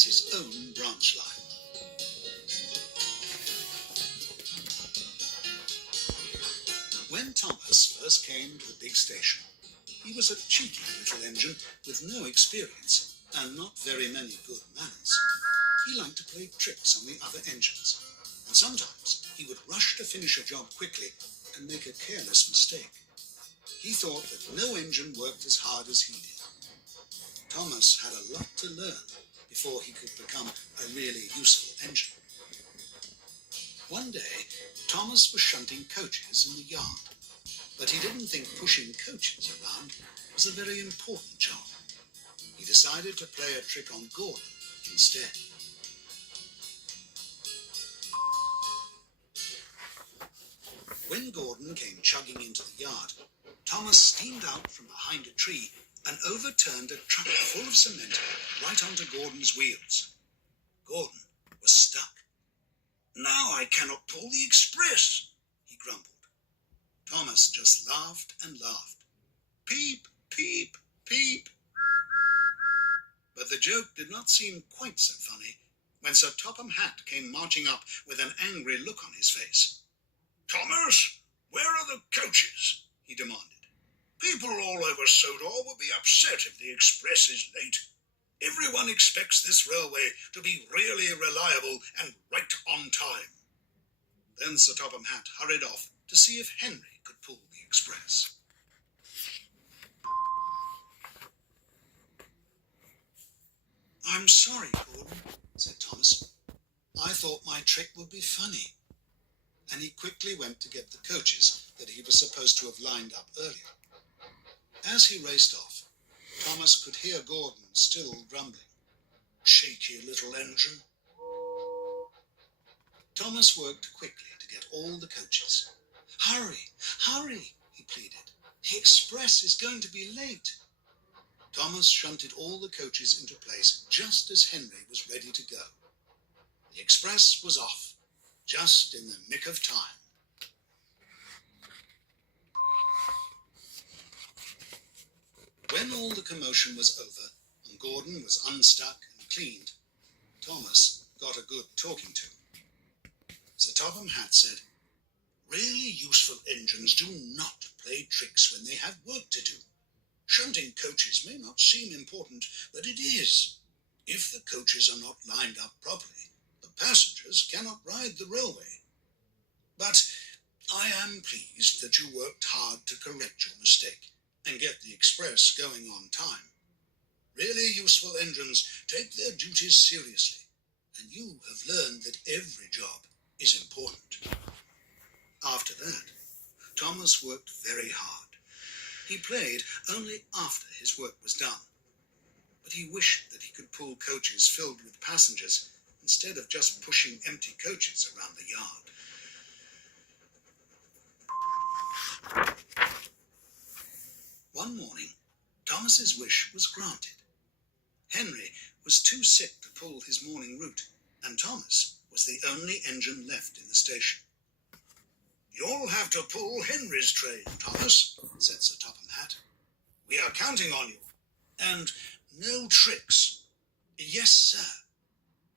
gets his own branch line. When Thomas first came to the big station, he was a cheeky little engine with no experience and not very many good manners. He liked to play tricks on the other engines, and sometimes he would rush to finish a job quickly and make a careless mistake. He thought that no engine worked as hard as he did. Thomas had a lot to learn before he could become a really useful engine. One day, Thomas was shunting coaches in the yard, but he didn't think pushing coaches around was a very important job. He decided to play a trick on Gordon instead. When Gordon came chugging into the yard, Thomas steamed out from behind a tree and overturned a truck full of cement right onto Gordon's wheels. Gordon was stuck. "Now I cannot pull the express," he grumbled. Thomas just laughed and laughed. Peep, peep, peep. But the joke did not seem quite so funny when Sir Topham Hatt came marching up with an angry look on his face. "Thomas, where are the coaches?" he demanded. "People all over Sodor will be upset if the express is late. Everyone expects this railway to be really reliable and right on time." Then Sir Topham Hatt hurried off to see if Henry could pull the express. "I'm sorry, Gordon," said Thomas. "I thought my trick would be funny." And he quickly went to get the coaches that he was supposed to have lined up earlier. As he raced off, Thomas could hear Gordon still grumbling. "Cheeky little engine." Thomas worked quickly to get all the coaches. "Hurry, hurry," he pleaded. "The express is going to be late." Thomas shunted all the coaches into place just as Henry was ready to go. The express was off, just in the nick of time. When all the commotion was over and Gordon was unstuck and cleaned, Thomas got a good talking to. Sir Topham Hatt said, "Really useful engines do not play tricks when they have work to do. Shunting coaches may not seem important, but it is. If the coaches are not lined up properly, the passengers cannot ride the railway. But I am pleased that you worked hard to correct your mistake and get the express going on time. Really useful engines take their duties seriously, and you have learned that every job is important." After that, Thomas worked very hard. He played only after his work was done, but he wished that he could pull coaches filled with passengers instead of just pushing empty coaches around the yard. One morning, Thomas's wish was granted. Henry was too sick to pull his morning route, and Thomas was the only engine left in the station. "You'll have to pull Henry's train, Thomas," said Sir Topham Hatt. "We are counting on you. And no tricks." "Yes, sir."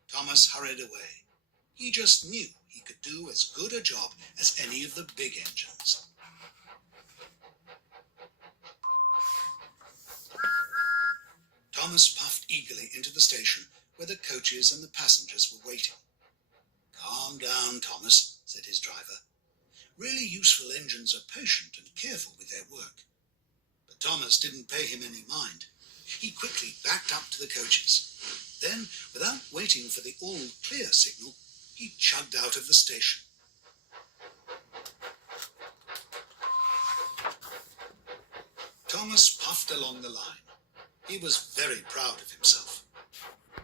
Thomas hurried away. He just knew he could do as good a job as any of the big engines. Thomas puffed eagerly into the station where the coaches and the passengers were waiting. "Calm down, Thomas," said his driver. "Really useful engines are patient and careful with their work." But Thomas didn't pay him any mind. He quickly backed up to the coaches. Then, without waiting for the all-clear signal, he chugged out of the station. Thomas puffed along the line. He was very proud of himself.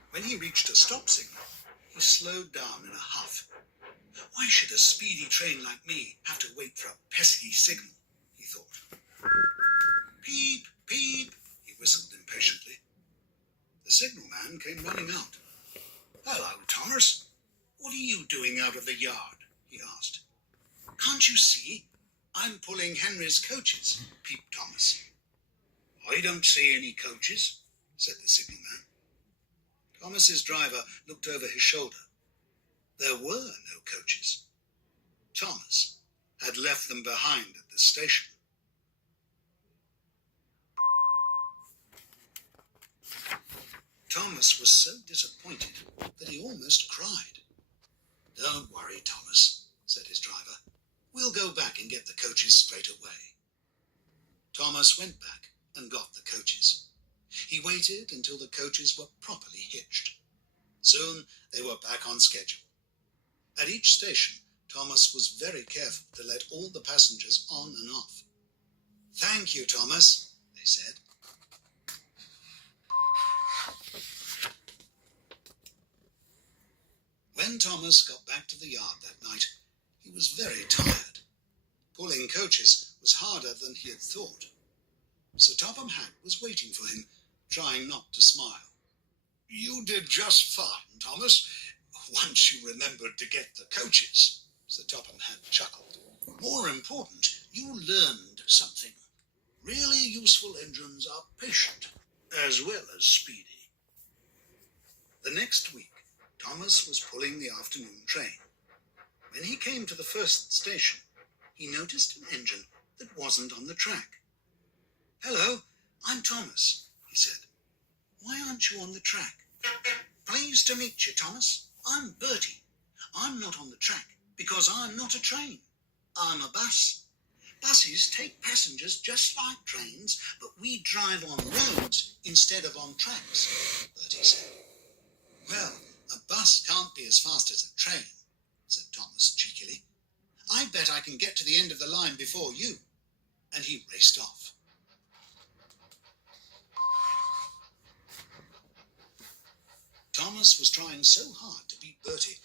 When he reached a stop signal, he slowed down in a huff. "Why should a speedy train like me have to wait for a pesky signal?" he thought. "Peep, peep," he whistled impatiently. The signalman came running out. "Hello, Thomas. What are you doing out of the yard?" he asked. "Can't you see? I'm pulling Henry's coaches," peeped Thomas. "I don't see any coaches," said the signalman. Thomas's driver looked over his shoulder. There were no coaches. Thomas had left them behind at the station. Thomas was so disappointed that he almost cried. "Don't worry, Thomas," said his driver. "We'll go back and get the coaches straight away." Thomas went back and got the coaches. He waited until the coaches were properly hitched. Soon they were back on schedule. At each station, Thomas was very careful to let all the passengers on and off. "Thank you, Thomas," they said. When Thomas got back to the yard that night, he was very tired. Pulling coaches was harder than he had thought. Sir Topham Hatt was waiting for him, trying not to smile. "You did just fine, Thomas, once you remembered to get the coaches," Sir Topham Hatt chuckled. "More important, you learned something. Really useful engines are patient, as well as speedy." The next week, Thomas was pulling the afternoon train. When he came to the first station, he noticed an engine that wasn't on the track. "Hello, I'm Thomas," he said. "Why aren't you on the track?" "Pleased to meet you, Thomas. I'm Bertie. I'm not on the track because I'm not a train. I'm a bus. Buses take passengers just like trains, but we drive on roads instead of on tracks," Bertie said. "Well, a bus can't be as fast as a train," said Thomas cheekily. "I bet I can get to the end of the line before you." And he raced off. Thomas was trying so hard to beat Bertie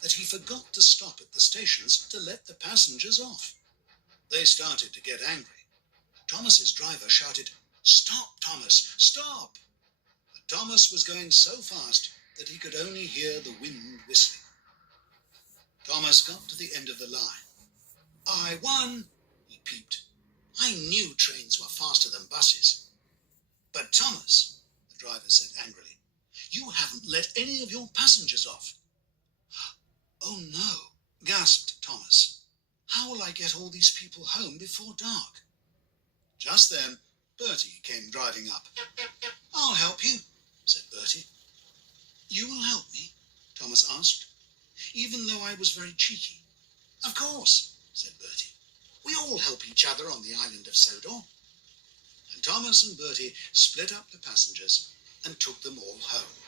that he forgot to stop at the stations to let the passengers off. They started to get angry. Thomas's driver shouted, "Stop, Thomas, stop!" But Thomas was going so fast that he could only hear the wind whistling. Thomas got to the end of the line. "I won," he peeped. "I knew trains were faster than buses." "But Thomas," the driver said angrily, "you haven't let any of your passengers off." "Oh no," gasped Thomas. "How will I get all these people home before dark?" Just then, Bertie came driving up. "I'll help you," said Bertie. "You will help me?" Thomas asked, even though I was very cheeky. "Of course," said Bertie. "We all help each other on the island of Sodor." And Thomas and Bertie split up the passengers and took them all home.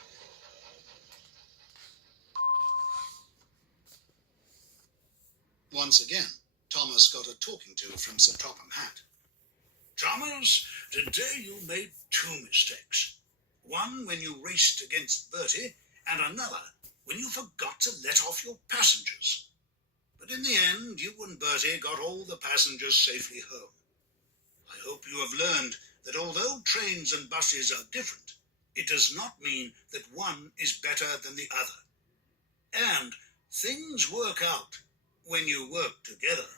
Once again, Thomas got a talking to from Sir Topham Hatt. "Thomas, today you made two mistakes. One when you raced against Bertie, and another when you forgot to let off your passengers. But in the end, you and Bertie got all the passengers safely home. I hope you have learned that although trains and buses are different, it does not mean that one is better than the other. And things work out when you work together."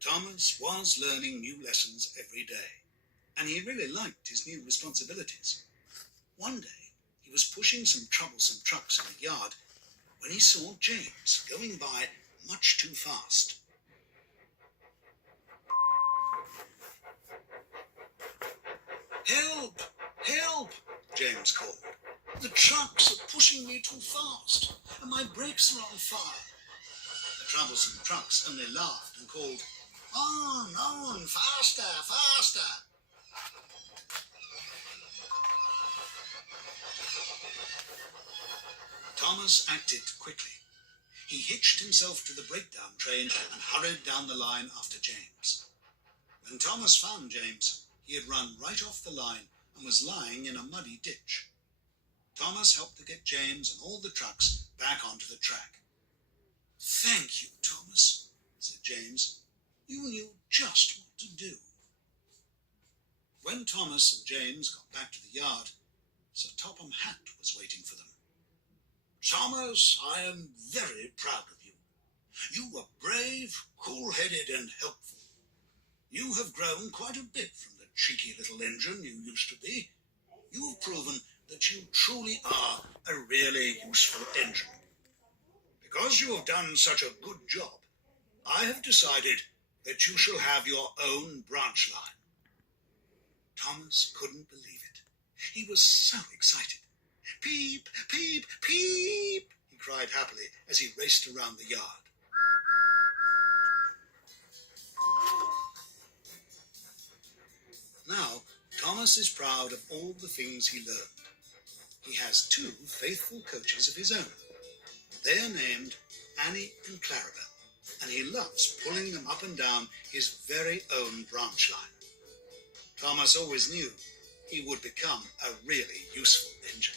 Thomas was learning new lessons every day, and he really liked his new responsibilities. One day, he was pushing some troublesome trucks in the yard when he saw James going by much too fast. "Help! Help!" James called. "The trucks are pushing me too fast, and my brakes are on fire." The troublesome trucks only laughed and called, On, faster, faster!" Thomas acted quickly. He hitched himself to the breakdown train and hurried down the line after James. When Thomas found James, he had run right off the line and was lying in a muddy ditch. Thomas helped to get James and all the trucks back onto the track. "Thank you, Thomas," said James. "You knew just what to do." When Thomas and James got back to the yard, Sir Topham Hatt was waiting for them. "Thomas, I am very proud of you. You were brave, cool-headed and helpful. You have grown quite a bit from the cheeky little engine you used to be. You have proven that you truly are a really useful engine. Because you have done such a good job, I have decided that you shall have your own branch line. Thomas couldn't believe it. He was so excited. Peep, peep, peep, he cried happily as he raced around the yard. Now, Thomas is proud of all the things he learned. He has 2 faithful coaches of his own. They are named Annie and Clarabel, and he loves pulling them up and down his very own branch line. Thomas always knew he would become a really useful engine.